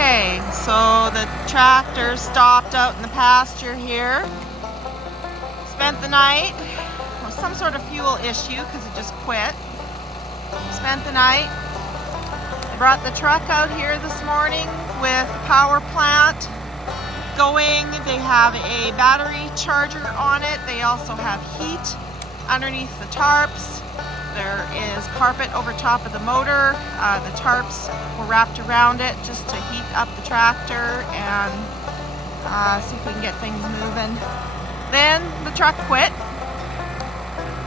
Okay, so the tractor stopped out in the pasture here. Spent the night. It was some sort of fuel issue because it just quit. Spent the night. I brought the truck out here this morning with the power plant going. They have a battery charger on it. They also have heat underneath the tarps. There is carpet over top of the motor. The tarps were wrapped around it just to heat up the tractor and see if we can get things moving. Then the truck quit.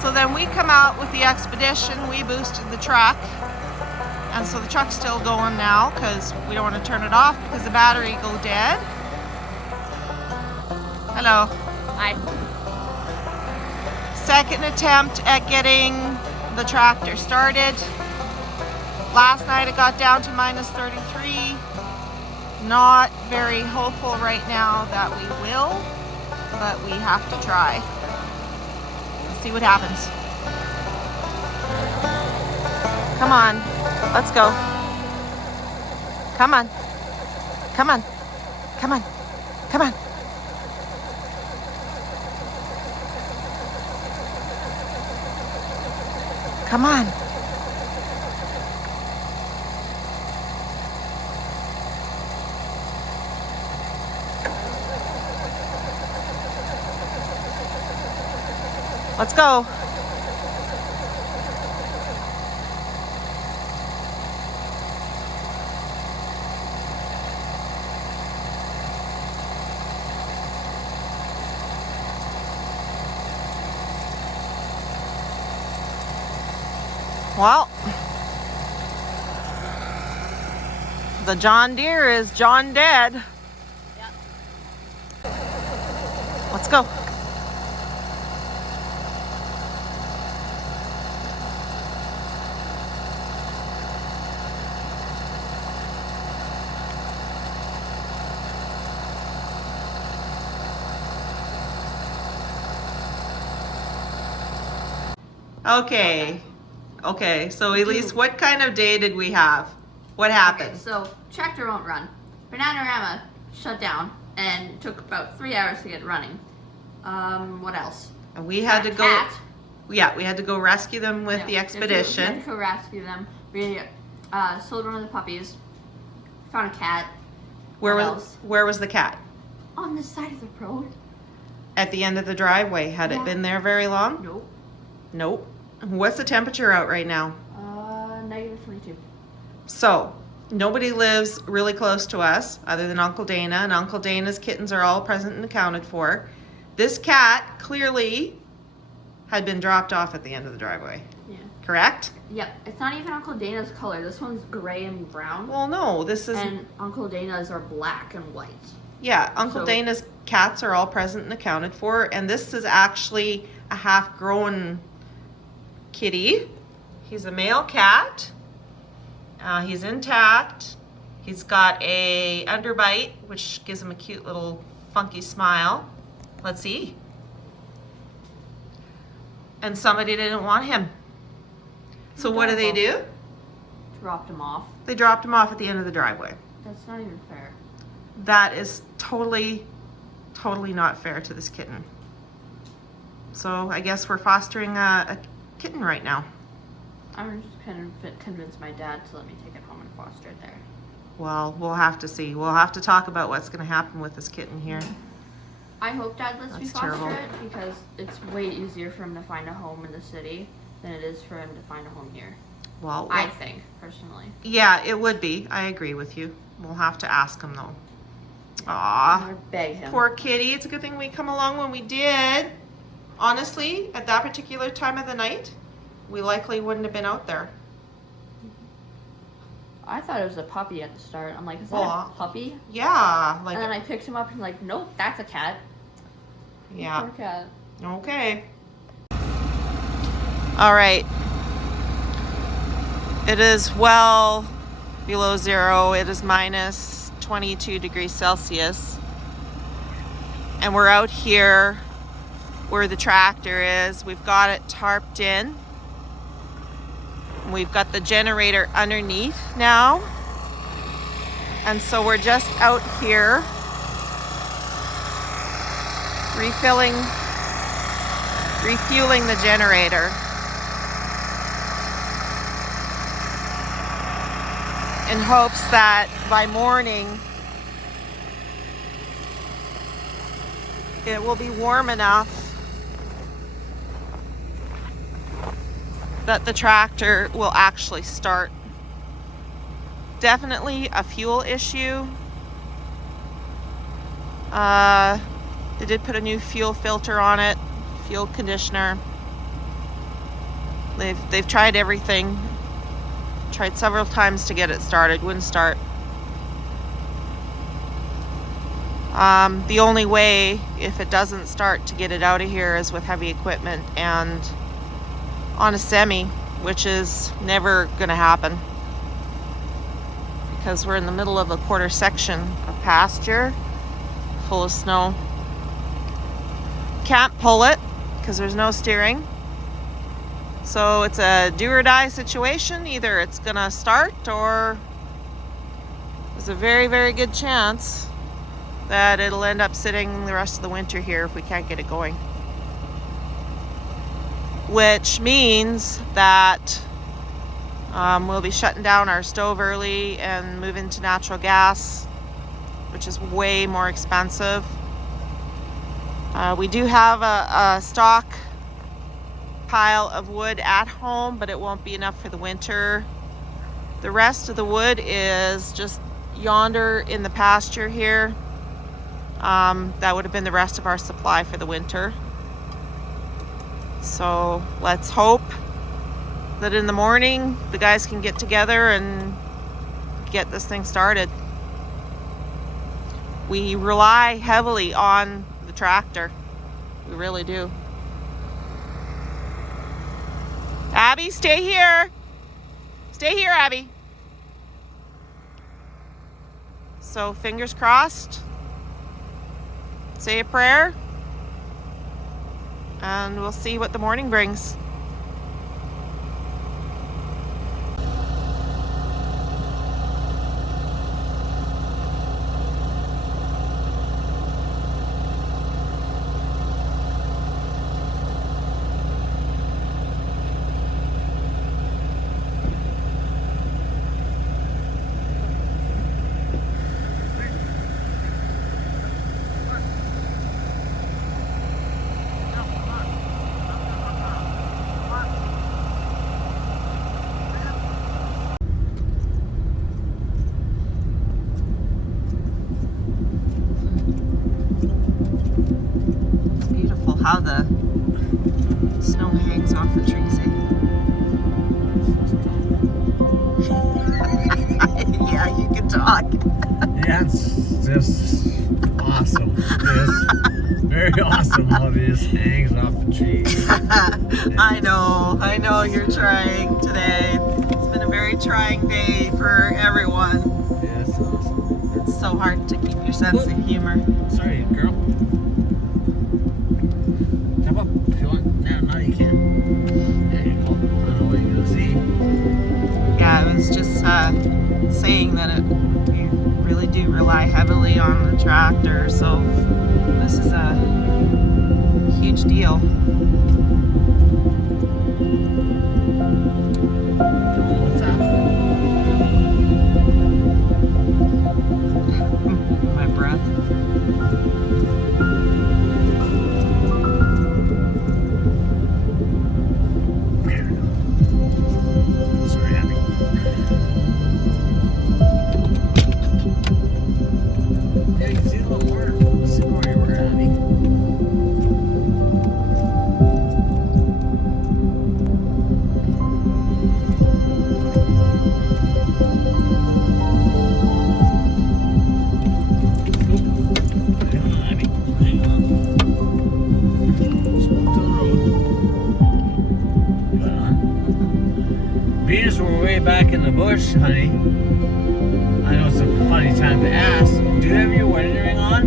So then we come out with the Expedition. We boosted the truck. And so the truck's still going now because we don't want to turn it off because the battery go dead. Hello. Hi. Second attempt at getting the tractor started. Last night it got down to minus 33. Not very hopeful right now that we will, but we have to try. Let's see what happens. Come on, let's go. Come on, come on, come on, come on. Come on. Let's go. Well, the John Deere is John dead. Yep. Let's go. Okay, so Elise, what kind of day did we have? What happened? Okay, so tractor won't run. Bananarama shut down and took about 3 hours to get running. What else? And we had to go. Yeah, we had to go rescue them with the Expedition. We had to go rescue them. We sold one of the puppies. Found a cat. Where was the cat? On the side of the road. At the end of the driveway. Had it been there very long? Nope. Nope. What's the temperature out right now? Negative 22. So, nobody lives really close to us other than Uncle Dana, and Uncle Dana's kittens are all present and accounted for. This cat clearly had been dropped off at the end of the driveway. Yeah. Correct? Yep. It's not even Uncle Dana's color. This one's gray and brown. Well, no, this is... And Uncle Dana's are black and white. Yeah, Uncle Dana's cats are all present and accounted for, and this is actually a half-grown kitty. He's a male cat. He's intact. He's got a underbite, which gives him a cute little funky smile. Let's see. And somebody didn't want him. So what do? Dropped him off. They dropped him off at the end of the driveway. That's not even fair. That is totally not fair to this kitten. So I guess we're fostering a kitten right now. I'm just kind of convinced my dad to let me take it home and foster it there. Well, we'll have to see. We'll have to talk about what's going to happen with this kitten here. I hope Dad lets me foster terrible. it because it's way easier for him to find a home in the city than it is for him to find a home here. Well, I think, personally. Yeah, it would be. I agree with you. We'll have to ask him though. Aw, Beg him. poor kitty. It's a good thing we come along when we did. Honestly, at that particular time of the night, we likely wouldn't have been out there. I thought it was a puppy at the start. I'm like, is that a puppy? Yeah. And then I picked him up and like, nope, that's a cat. Yeah. Poor cat. Okay. All right. It is well below zero. It is minus 22 degrees Celsius. And we're out here where the tractor is. We've got it tarped in. We've got the generator underneath now. And so we're just out here refueling the generator in hopes that by morning it will be warm enough that the tractor will actually start. Definitely a fuel issue. They did put a new fuel filter on it, fuel conditioner. They've tried everything. Tried several times to get it started, wouldn't start. The only way, if it doesn't start, to get it out of here is with heavy equipment and on a semi, which is never going to happen because we're in the middle of a quarter section of pasture full of snow. Can't pull it because there's no steering. So it's a do or die situation. Either it's going to start, or there's a very, very good chance that it'll end up sitting the rest of the winter here if we can't get it going. Which means that we'll be shutting down our stove early and moving to natural gas, which is way more expensive. We do have a stock pile of wood at home, but it won't be enough for the winter. The rest of the wood is just yonder in the pasture here. That would have been the rest of our supply for the winter. So let's hope that in the morning the guys can get together and get this thing started. We rely heavily on the tractor. We really do. Abby, stay here. Stay here, Abby. So fingers crossed. Say a prayer. And we'll see what the morning brings. How the snow hangs off the trees, eh? Yeah, you can talk. Yeah, it's just awesome. It's very awesome how this hangs off the trees. I know you're trying today. It's been a very trying day for everyone. Yeah, it's awesome. It's so hard to keep your sense of humor. Sorry, girl. Come up if you want. No, now you can. There you go. I don't know what you're gonna see. Yeah, I was just saying that we really do rely heavily on the tractor, so this is a huge deal. What's happening? My breath. Sorry, Abby. Yeah, you can see a little more. See where you were, Abby. Hang on, Abby. Hang on. Smoke to the road. You got it on? Being as we're way back in the bush, honey, I know it's a funny time to ask. Do you have your wedding ring on?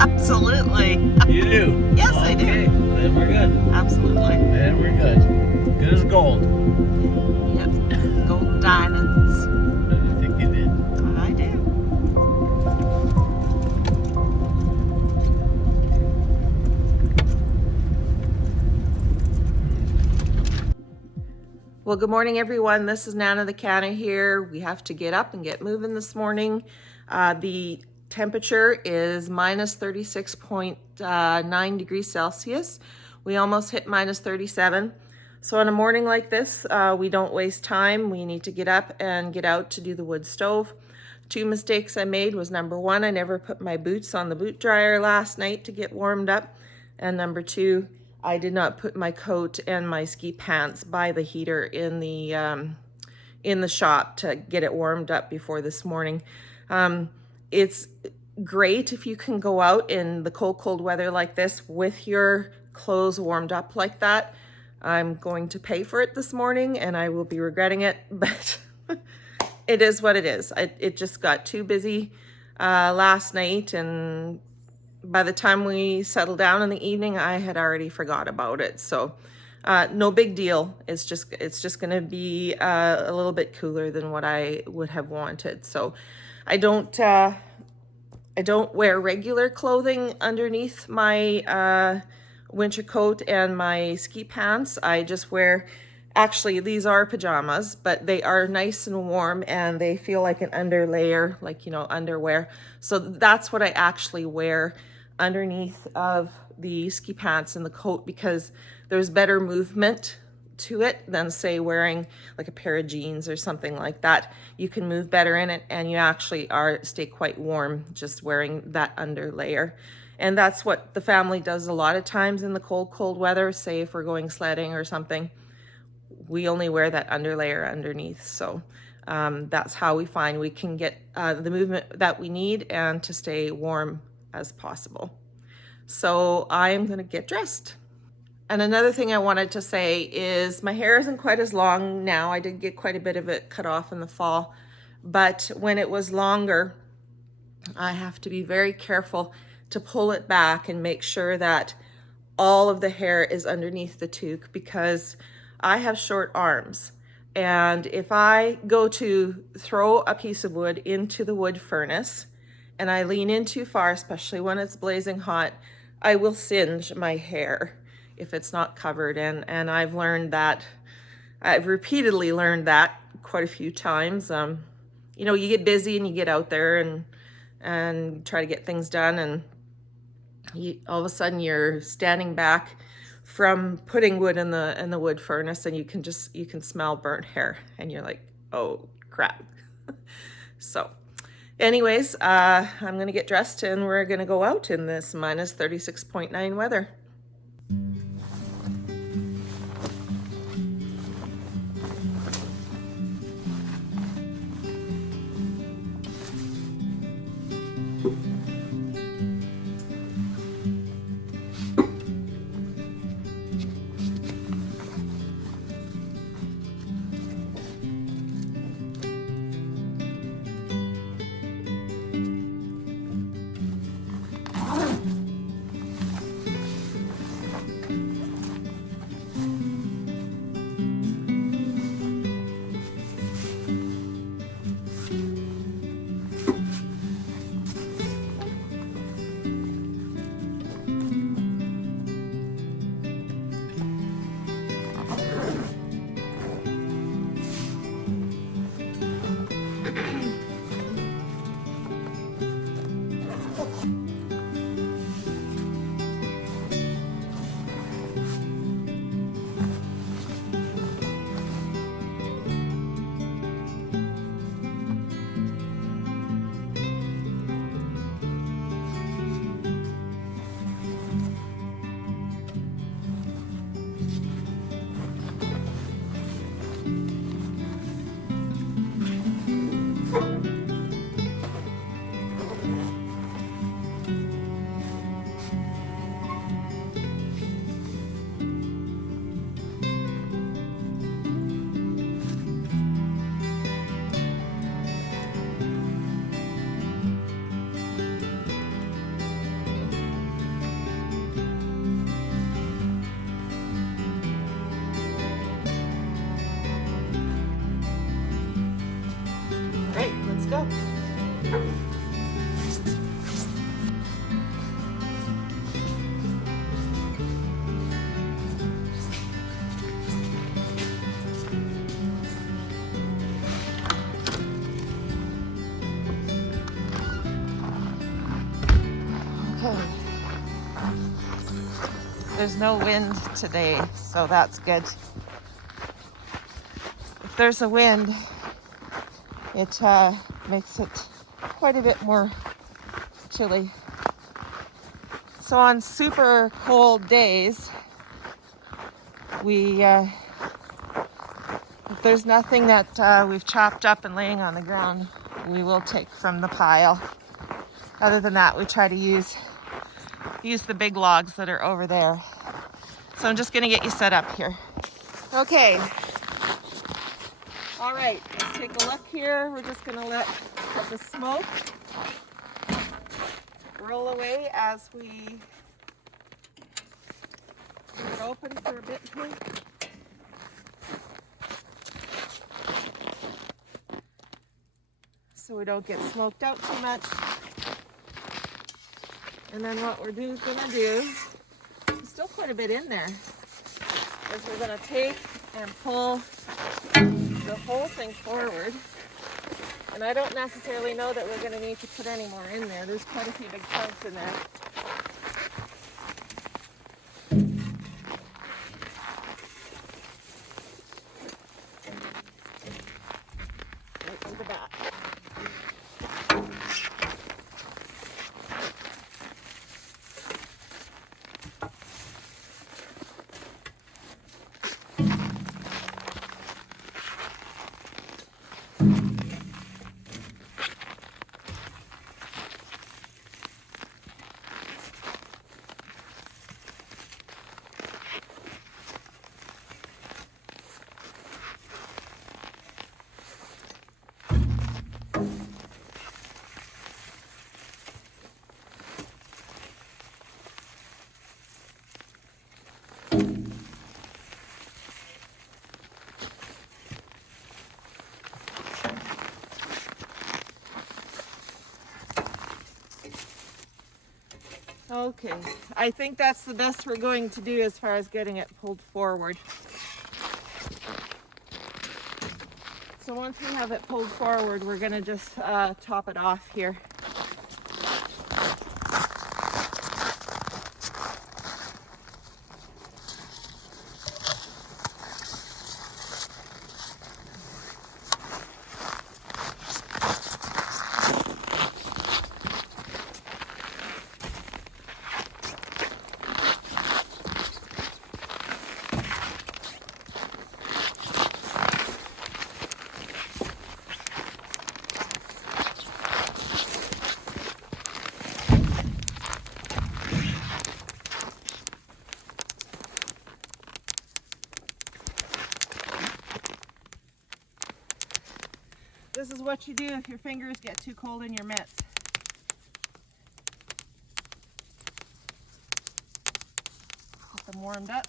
Absolutely. You do? Yes, I do. Okay, then we're good. Absolutely. Then we're good. Good as gold. Yep. Gold diamonds. I didn't think you did. I do. Well, good morning, everyone. This is Nana the Canna here. We have to get up and get moving this morning. The temperature is minus 36.9 degrees Celsius. We almost hit minus 37. So on a morning like this, we don't waste time. We need to get up and get out to do the wood stove. 2 mistakes I made was number 1, I never put my boots on the boot dryer last night to get warmed up. And number 2, I did not put my coat and my ski pants by the heater in the shop to get it warmed up before this morning. It's great if you can go out in the cold weather like this with your clothes warmed up like that. I'm going to pay for it this morning and I will be regretting it, but it is what it is. It just got too busy last night, and by the time we settled down in the evening, I had already forgot about it. So no big deal. It's just going to be a little bit cooler than what I would have wanted. So I don't wear regular clothing underneath my winter coat and my ski pants. I just wear, actually these are pajamas, but they are nice and warm and they feel like an underlayer, like, you know, underwear. So that's what I actually wear underneath of the ski pants and the coat, because there's better movement to it than, say, wearing like a pair of jeans or something like that. You can move better in it and you actually stay quite warm just wearing that underlayer. And that's what the family does a lot of times in the cold weather. Say if we're going sledding or something, we only wear that underlayer underneath. So that's how we find we can get the movement that we need and to stay warm as possible. So I am going to get dressed. And another thing I wanted to say is my hair isn't quite as long now. I did get quite a bit of it cut off in the fall, but when it was longer, I have to be very careful to pull it back and make sure that all of the hair is underneath the toque, because I have short arms. And if I go to throw a piece of wood into the wood furnace and I lean in too far, especially when it's blazing hot, I will singe my hair if it's not covered. And I've learned that, I've repeatedly learned that quite a few times. You know, you get busy and you get out there and try to get things done, and all of a sudden you're standing back from putting wood in the wood furnace and you can smell burnt hair and you're like, oh crap. So anyways, I'm gonna get dressed and we're gonna go out in this minus 36.9 weather. Okay. There's no wind today, so that's good. If there's a wind, it makes it quite a bit more chilly. So on super cold days, if there's nothing that we've chopped up and laying on the ground, we will take from the pile. Other than that, we try to use the big logs that are over there. So I'm just gonna get you set up here. Okay. All right, let's take a look here. We're just gonna let the smoke roll away as we leave it open for a bit here. So we don't get smoked out too much. And then what we're gonna do, there's still quite a bit in there, is we're gonna take and pull the whole thing forward. And I don't necessarily know that we're gonna need to put any more in there. There's quite a few big chunks in there. Right to the back. Okay, I think that's the best we're going to do as far as getting it pulled forward. So once we have it pulled forward, we're gonna just top it off here. This is what you do if your fingers get too cold in your mitts. Get them warmed up.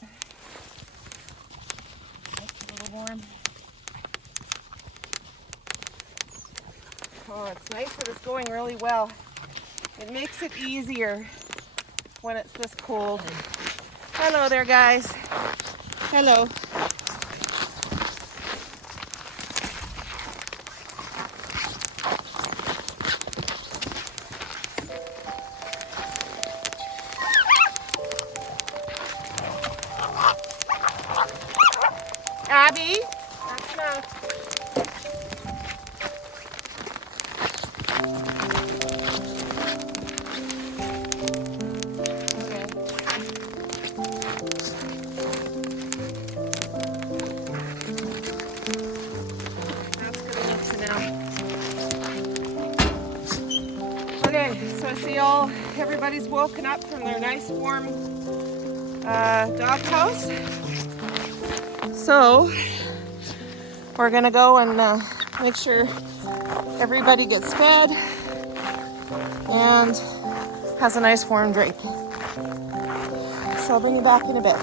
That's a little warm. Oh, it's nice that it's going really well. It makes it easier when it's this cold. Hello there, guys. Hello. Abby, that's enough. Okay. That's good enough for now. Okay, so I see everybody's woken up from their nice warm dog house. So we're gonna go and make sure everybody gets fed and has a nice warm drink. So I'll bring you back in a bit.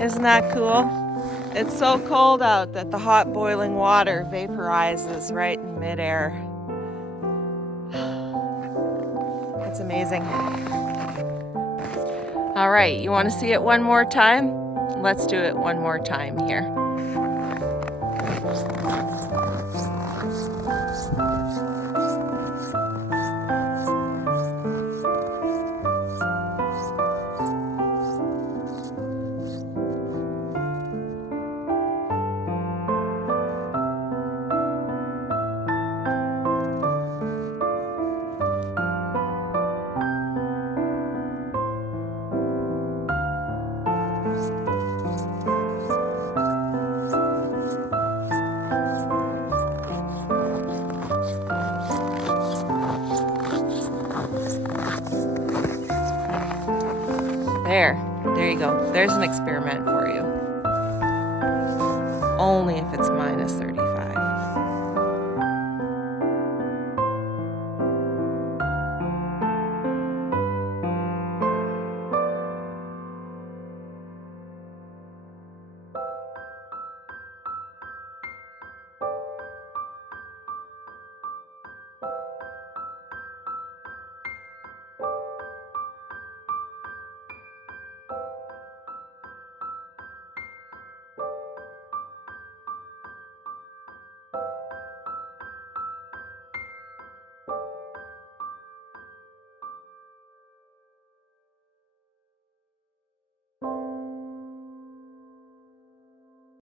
Isn't that cool? It's so cold out that the hot boiling water vaporizes right in midair. It's amazing. All right, you want to see it one more time? Let's do it one more time here. There you go. There's an experiment for you. Only if it's minus 35.